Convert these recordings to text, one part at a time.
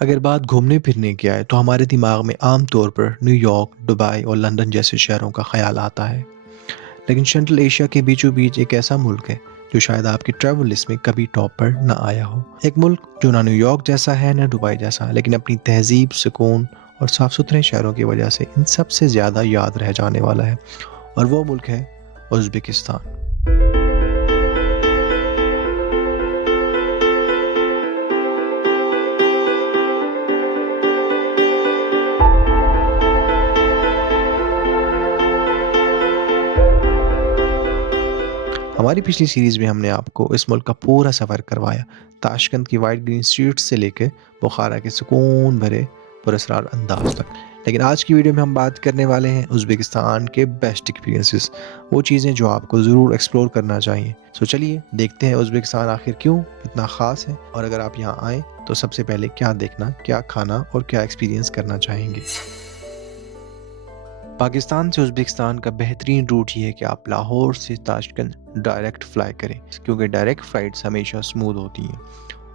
अगर बात घूमने फिरने की आए तो हमारे दिमाग में आम तौर पर न्यूयॉर्क, दुबई और लंदन जैसे शहरों का ख्याल आता है। लेकिन सेंट्रल एशिया के बीचों बीच एक ऐसा मुल्क है जो शायद आपकी ट्रैवल लिस्ट में कभी टॉप पर ना आया हो। एक मुल्क जो ना न्यूयॉर्क जैसा है ना दुबई जैसा, लेकिन अपनी तहजीब, सुकून और साफ सुथरे शहरों की वजह से इन सबसे ज़्यादा याद रह जाने वाला है, और वो मुल्क है उज़्बेकिस्तान। हमारी पिछली सीरीज़ में हमने आपको इस मुल्क का पूरा सफ़र करवाया, ताशकंद की वाइट ग्रीन स्ट्रीट्स से लेकर बुखारा के सुकून भरे पुरस्कार अंदाज तक। लेकिन आज की वीडियो में हम बात करने वाले हैं उज़्बेकिस्तान के बेस्ट एक्सपीरियंसेस, वो चीज़ें जो आपको ज़रूर एक्सप्लोर करना चाहिए। सो चलिए देखते हैं उज़्बेकिस्तान आखिर क्यों इतना ख़ास है, और अगर आप यहाँ आएँ तो सबसे पहले क्या देखना, क्या खाना और क्या एक्सपीरियंस करना चाहेंगे। पाकिस्तान से उज़्बेकिस्तान का बेहतरीन रूट ये है कि आप लाहौर से ताशकंद डायरेक्ट फ़्लाई करें, क्योंकि डायरेक्ट फ़्लाइट्स हमेशा स्मूथ होती हैं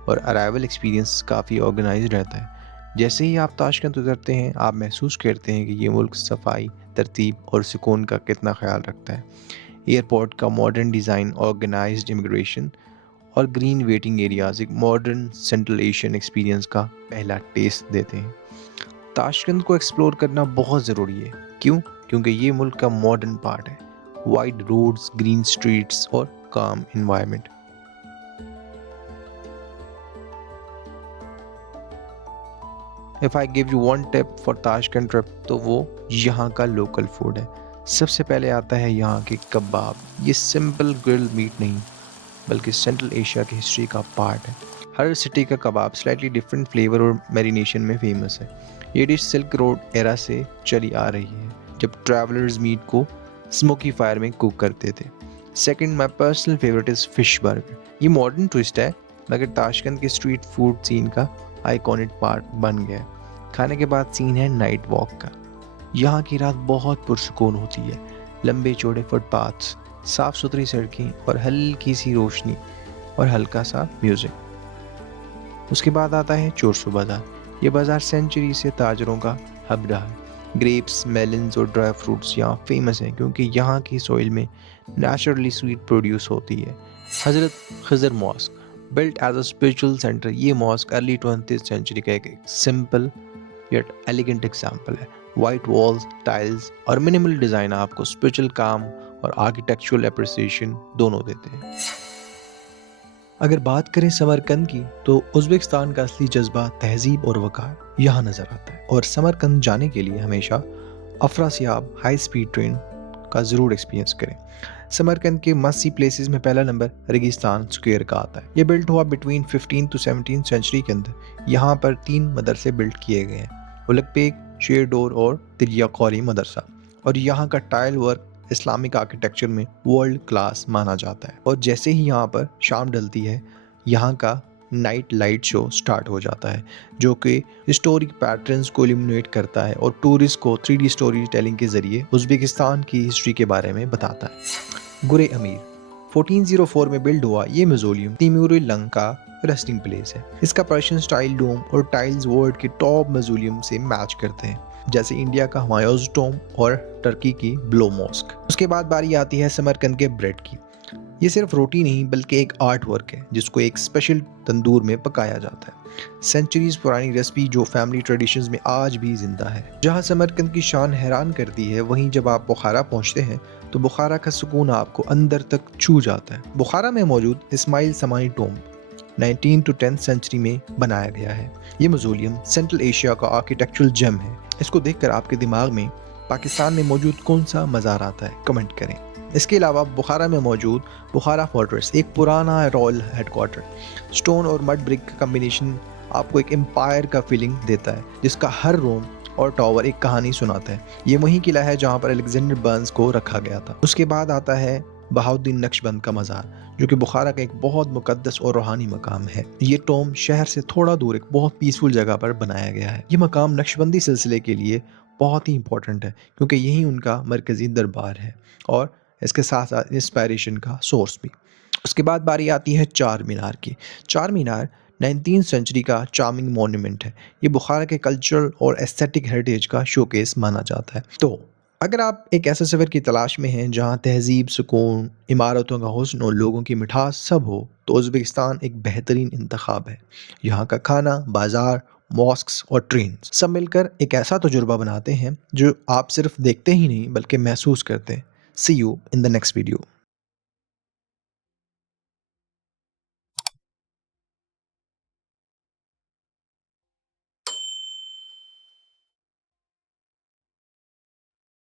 और अराइवल एक्सपीरियंस काफ़ी ऑर्गेनाइज्ड रहता है। जैसे ही आप ताशकंद उतरते हैं, आप महसूस करते हैं कि ये मुल्क सफाई, तरतीब और सुकून का कितना ख्याल रखता है। एयरपोर्ट का मॉडर्न डिज़ाइन, ऑर्गेनाइज्ड इमिग्रेशन और ग्रीन वेटिंग एरियाज एक मॉडर्न सेंट्रल एशियन एक्सपीरियंस का पहला टेस्ट देते हैं। ताशकंद को एक्सप्लोर करना बहुत ज़रूरी है। क्यों? क्योंकि ये मुल्क का मॉडर्न पार्ट है। वाइड रोड्स, ग्रीन स्ट्रीट्स और काम environment. If I give you one tip for Tashkent trip, तो वो यहाँ का लोकल फूड है। सबसे पहले आता है यहाँ के कबाब। ये सिंपल ग्रिल मीट नहीं, बल्कि सेंट्रल एशिया की हिस्ट्री का पार्ट है। हर सिटी का कबाब स्लाइटली डिफरेंट फ्लेवर और मैरिनेशन में फेमस है। ये डिश सिल्क रोड एरा से चली आ रही है, जब ट्रैवलर्स मीट को स्मोकी फायर में कुक करते थे। Second, my personal favourite is fish burger. ये मॉडर्न ट्विस्ट है, मगर ताशकंद के स्ट्रीट फूड सीन का आइकॉनिक पार्ट बन गया है। खाने के बाद सीन है नाइट वॉक का। यहाँ की रात बहुत पुरसुकून होती है। लंबे चौड़े फुटपाथ्स, साफ सुथरी सड़कें और हल्की सी रोशनी और हल्का सा म्यूजिक। उसके बाद आता है चोरसू बाजार। ये बाजार सेंचुरी से ताजरों का हब रहा है। ग्रेप्स, मेलन्स और ड्राई फ्रूट्स यहाँ फेमस हैं, क्योंकि यहाँ की सॉइल में नेचुरली स्वीट प्रोड्यूस होती है। Hazrat Khizr mosque, built as a spiritual centre. ये मॉस्क अर्ली 20th सेंचुरी का एक सिंपल येट एलिगेंट एग्जाम्पल है। वाइट वॉल्स, टाइल्स और मिनिमल डिज़ाइन आपको स्पिरिचुअल काम और आर्किटेक्चुरल एप्रिसिएशन दोनों देते हैं। अगर बात करें समरकंद की, तो उज़्बेकिस्तान का असली जज्बा, तहजीब और वक़ार यहाँ नज़र आता है। और समरकंद जाने के लिए हमेशा अफरासियाब हाई स्पीड ट्रेन का ज़रूर एक्सपीरियंस करें। समरकंद के मस्ट सी प्लेसेस में पहला नंबर रेगिस्तान स्क्वायर का आता है। ये बिल्ट हुआ बिटवीन 15 to 17 सेंचुरी के अंदर। यहाँ पर 3 मदरसे बिल्ट किए गए हैं, उलगपेक, शेरडोर और तिरिया कौरी मदरसा। और यहाँ का टाइल वर्क इस्लामिक आर्किटेक्चर में वर्ल्ड क्लास माना जाता है। और जैसे ही यहाँ पर शाम ढलती है, यहाँ का नाइट लाइट शो स्टार्ट हो जाता है, जो कि हिस्टोरिक पैटर्न्स को इल्यूमिनेट करता है और टूरिस्ट को 3D स्टोरी टेलिंग के जरिए उज़्बेकिस्तान की हिस्ट्री के बारे में बताता है। गुरे अमीर 1404 में बिल्ड हुआ ये म्यूजियम तिमूर लंग का रेस्टिंग प्लेस है। इसका पर्शियन स्टाइल डोम और टाइल्स वर्ल्ड के टॉप म्यूजियम से मैच करते हैं, जैसे इंडिया का हुमायूंस टॉम और टर्की की ब्लो मॉस्क। उसके बाद बारी आती है समरकंद के ब्रेड की। ये सिर्फ रोटी नहीं, बल्कि एक आर्ट वर्क है, जिसको एक स्पेशल तंदूर में पकाया जाता है। सेंचुरीज पुरानी रेसिपी जो फैमिली ट्रेडिशंस में आज भी जिंदा है। जहाँ समरकंद की शान हैरान करती है, वहीं जब आप बुखारा पहुँचते हैं तो बुखारा का सुकून आपको अंदर तक छू जाता है। बुखारा में मौजूद Ismail Samani tomb 19 to 10th century में बनाया गया है। ये म्यूजियम सेंट्रल एशिया का आर्किटेक्चरल जेम है। इसको देखकर आपके दिमाग में पाकिस्तान में मौजूद कौन सा मज़ार आता है, कमेंट करें। इसके अलावा बुखारा में मौजूद बुखारा फोर्ट्रेस एक पुराना रॉयल हेडक्वार्टर, स्टोन और मड ब्रिक का कम्बिनेशन आपको एक एम्पायर का फीलिंग देता है, जिसका हर रूम और टावर एक कहानी सुनाता है। ये वही किला है जहाँ पर अलेक्जेंडर बर्न्स को रखा गया था। उसके बाद आता है बहाउद्दीन नक्शबंद का मज़ार, जो कि बुखारा का एक बहुत मुकद्दस और रूहानी मकाम है। ये टॉम शहर से थोड़ा दूर एक बहुत पीसफुल जगह पर बनाया गया है। ये मकाम नक्शबंदी सिलसिले के लिए बहुत ही इंपॉर्टेंट है, क्योंकि यही उनका मरकज़ी दरबार है और इसके साथ साथ इंस्पायरेशन का सोर्स भी। उसके बाद बारी आती है चार मीनार की। चार मीनार 19वीं सेंचुरी का चार्मिंग मॉन्यूमेंट है। ये बुखारा के कल्चरल और एस्थेटिक हेरिटेज का शोकेस माना जाता है। तो अगर आप एक ऐसे सफ़र की तलाश में हैं जहाँ तहज़ीब, सुकून, इमारतों का हुस्न और लोगों की मिठास सब हो, तो उज़्बेकिस्तान एक बेहतरीन इंतखाब है। यहाँ का खाना, बाज़ार, मॉस्क्स और ट्रेन्स सब मिलकर एक ऐसा तजुर्बा बनाते हैं जो आप सिर्फ देखते ही नहीं बल्कि महसूस करते हैं। See you in the next video.